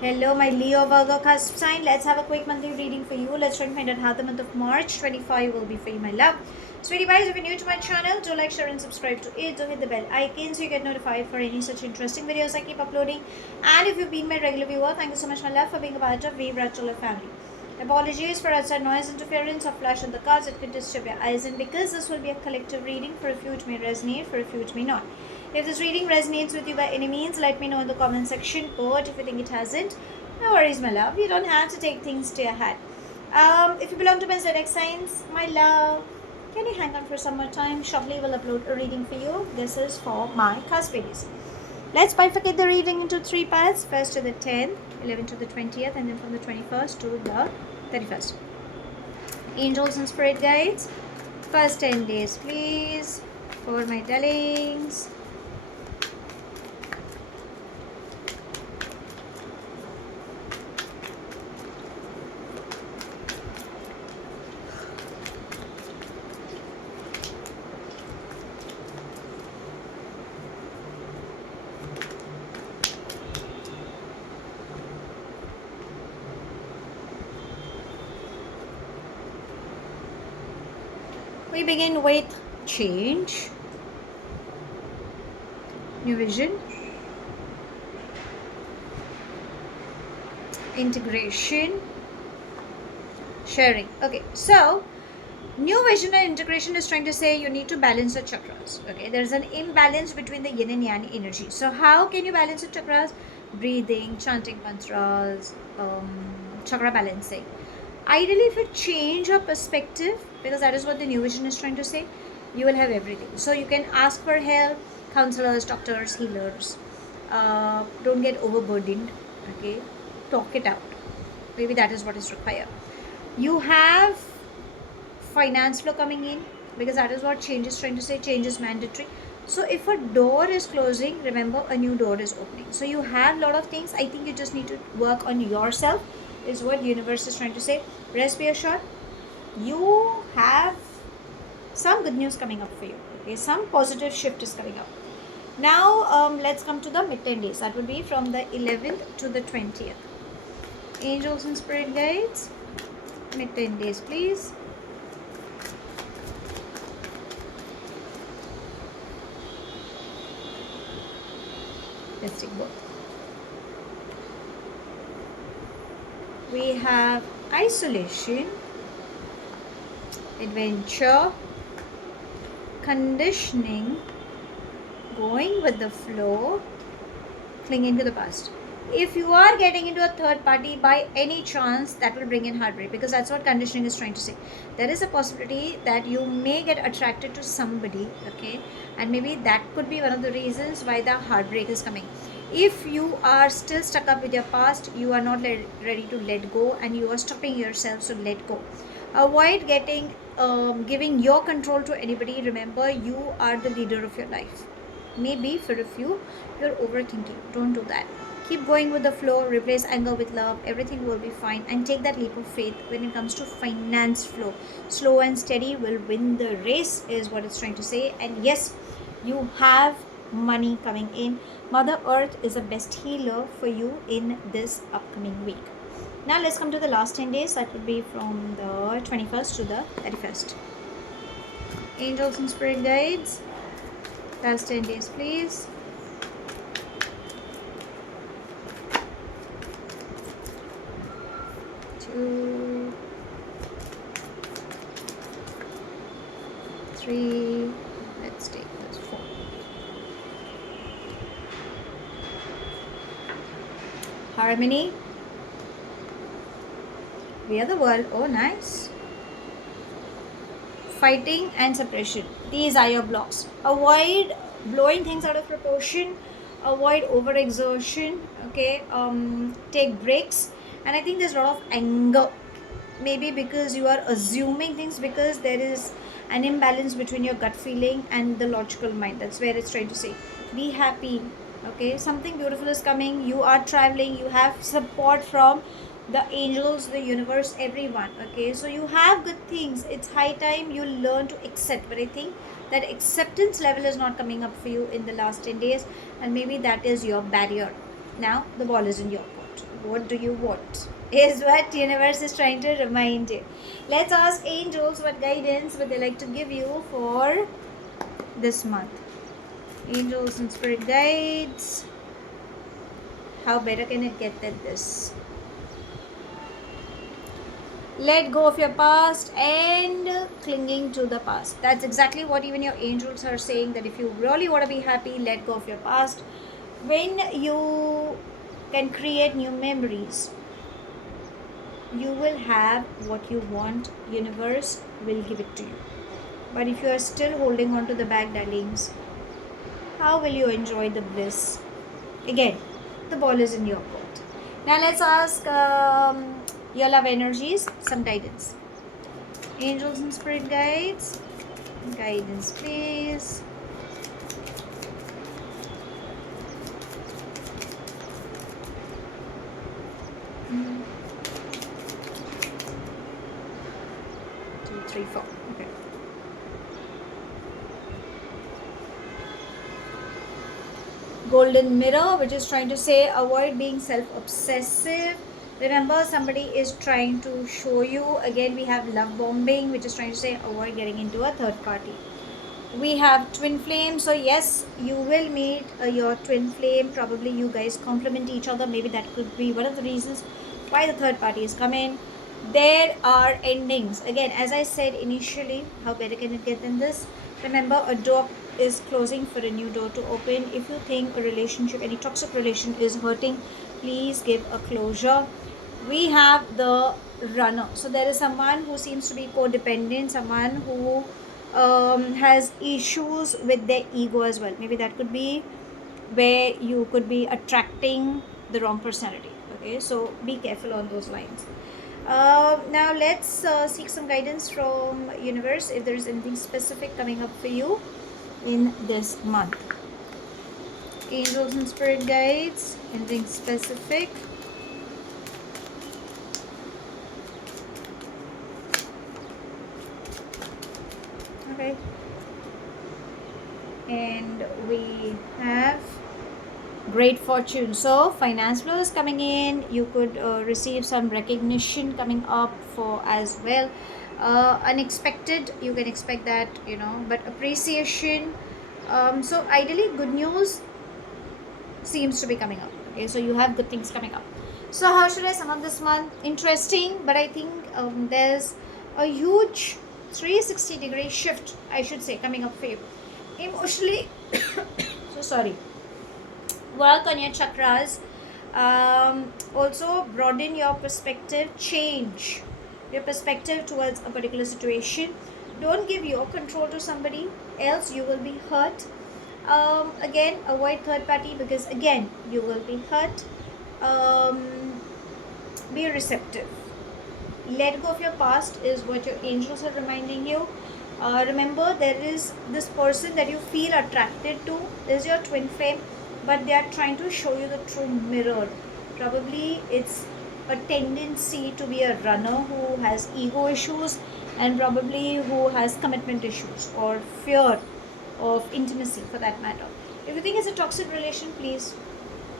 Hello, my Leo Virgo cusp sign. Let's have a quick monthly reading for you. Let's try and find out how the month of March 25 will be for you, my love. Sweetie guys, if you're new to my channel, do like, share, and subscribe to it. Do hit the bell icon so you get notified for any such interesting videos I keep uploading. And if you've been my regular viewer, thank you so much, my love, for being a part of Vivratula family. Apologies for outside noise interference or flash on the cards. It could disturb your eyes, and because this will be a collective reading, for a few it may resonate, for a few it may not. If this reading resonates with you by any means, let me know in the comment section. But if you think it hasn't, no worries, my love. You don't have to take things to your head. If you belong to my zodiac signs, my love, can you hang on for some more time? Shortly, we'll upload a reading for you. This is for my Cuspides. Let's bifurcate the reading into three parts. First to the 10th, 11th to the 20th, and then from the 21st to the 31st. Angels and spirit guides. First 10 days, please, for my darlings. We begin with change, new vision, integration, sharing. Okay, so new vision and integration is trying to say you need to balance the chakras. Okay, there's an imbalance between the yin and yang energy. So how can you balance the chakras? Breathing, chanting mantras, chakra balancing. Ideally, if you change your perspective, because that is what the new vision is trying to say, you will have everything. So you can ask for help, counselors, doctors, healers. Don't get overburdened. Okay, talk it out. Maybe that is what is required. You have finance flow coming in, because that is what change is trying to say. Change is mandatory. So if a door is closing, remember a new door is opening. So you have a lot of things. I think you just need to work on yourself, is what universe is trying to say. Rest be assured, you have some good news coming up for you. Okay, some positive shift is coming up. Now let's come to the mid 10 days. That would be from the 11th to the 20th. Angels and spirit guides, mid 10 days, please. Let's take both. We have isolation, adventure, conditioning, going with the flow, clinging to the past. If you are getting into a third party by any chance, that will bring in heartbreak, because that's what conditioning is trying to say. There is a possibility that you may get attracted to somebody, okay, and maybe that could be one of the reasons why the heartbreak is coming. If you are still stuck up with your past, you are not ready to let go, and you are stopping yourself to let go. Avoid giving your control to anybody. Remember, you are the leader of your life. Maybe for a few, you're overthinking. Don't do that. Keep going with the flow. Replace anger with love. Everything will be fine. And take that leap of faith when it comes to finance flow. Slow and steady will win the race, is what it's trying to say. And yes, you have money coming in. Mother Earth is the best healer for you in this upcoming week. Now let's come to the last 10 days. That would be from the 21st to the 31st. Angels and spirit guides, last 10 days, please. Two, three, let's take this, four. Harmony. We are the world. Oh, nice. Fighting and suppression. These are your blocks. Avoid blowing things out of proportion. Avoid overexertion. Okay. Take breaks. And I think there's a lot of anger. Maybe because you are assuming things, because there is an imbalance between your gut feeling and the logical mind. That's where it's trying to say. Be happy. Okay. Something beautiful is coming. You are traveling. You have support from the angels, the universe, everyone. Okay, so you have good things. It's high time you learn to accept, but I think that acceptance level is not coming up for you in the last 10 days, and maybe that is your barrier. Now the ball is in your court. want? What do you want? Is what universe is trying to remind you. Let's ask angels what guidance would they like to give you for this month. Angels and spirit guides. How better can it get than this? Let go of your past and clinging to the past. That's exactly what even your angels are saying, that if you really want to be happy, let go of your past. When you can create new memories, you will have what you want. Universe will give it to you. But if you are still holding on to the backdaddings, how will you enjoy the bliss? Again, the ball is in your court. Now let's ask your love energies some guidance. Angels and spirit guides, guidance please. Two, three, four. Okay. Golden mirror, which is trying to say avoid being self-obsessive. Remember, somebody is trying to show you. Again, we have love bombing, which is trying to say avoid getting into a third party. We have twin flame. So yes, you will meet your twin flame. Probably you guys complement each other. Maybe that could be one of the reasons why the third party is coming. There are endings. Again, as I said initially, how better can it get than this? Remember, a door is closing for a new door to open. If you think a relationship, any toxic relation is hurting, please give a closure. We have the runner. So there is someone who seems to be codependent, someone who has issues with their ego as well. Maybe that could be where you could be attracting the wrong personality. Okay, so be careful on those lines. Now let's seek some guidance from universe if there is anything specific coming up for you in this month. Angels and spirit guides, anything specific? Okay. And we have great fortune. So finance flow is coming in. You could receive some recognition coming up for as well. Unexpected, you can expect that, but appreciation. So ideally good news seems to be coming up. Okay, so you have good things coming up. So how should I sum up this month? Interesting, but I think there's a huge 360-degree shift, I should say, coming up for you emotionally. So sorry. Work on your chakras. Also broaden your perspective, change your perspective towards a particular situation. Don't give your control to somebody else, you will be hurt. Again, avoid third party because again you will be hurt. Be receptive. Let go of your past is what your angels are reminding you. Remember, there is this person that you feel attracted to is your twin flame, but they are trying to show you the true mirror. Probably it's a tendency to be a runner who has ego issues and probably who has commitment issues or fear of intimacy for that matter. If you think it's a toxic relation, please,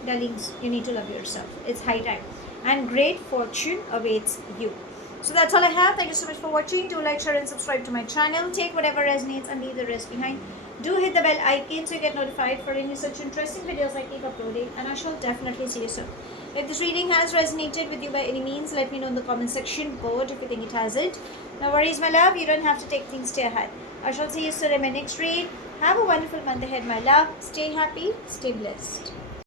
darlings, you need to love yourself. It's high time. And great fortune awaits you. So that's all I have. Thank you so much for watching. Do like, share and subscribe to my channel. Take whatever resonates and leave the rest behind. Do hit the bell icon so you get notified for any such interesting videos I keep uploading, and I shall definitely see you soon. If this reading has resonated with you by any means, let me know in the comment section below if you think it hasn't. No worries, my love. You don't have to take things to your head. I shall see you soon in my next read. Have a wonderful month ahead, my love. Stay happy, stay blessed.